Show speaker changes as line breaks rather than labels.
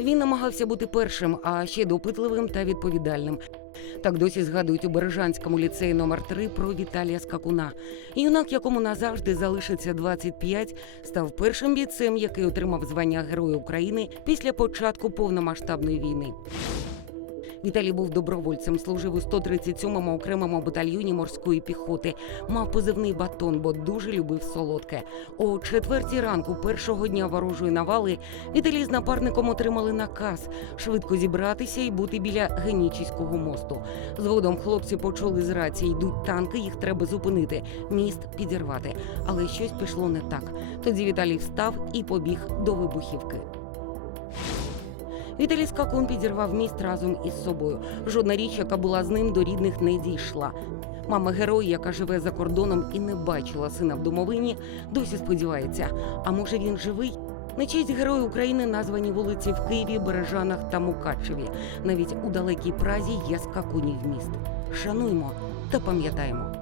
Він намагався бути першим, а ще допитливим та відповідальним. Так досі згадують у Бережанському ліцеї номер 3 про Віталія Скакуна. Юнак, якому назавжди залишиться 25, став першим бійцем, який отримав звання Героя України після початку повномасштабної війни. Віталій був добровольцем, служив у 137-му окремому батальйоні морської піхоти. Мав позивний батон, бо дуже любив солодке. О четвертій ранку першого дня ворожої навали Віталій з напарником отримали наказ швидко зібратися і бути біля Генічіського мосту. Згодом хлопці почули з рації, йдуть танки, їх треба зупинити, міст підірвати. Але щось пішло не так. Тоді Віталій встав і побіг до вибухівки. Віталій Скакун підірвав міст разом із собою. Жодна річ, яка була з ним, до рідних не дійшла. Мама герой, яка живе за кордоном і не бачила сина в домовині, досі сподівається. А може він живий? На честь героїв України названі вулиці в Києві, Бережанах та Мукачеві. Навіть у далекій Празі є скакунів міст. Шануймо та пам'ятаємо.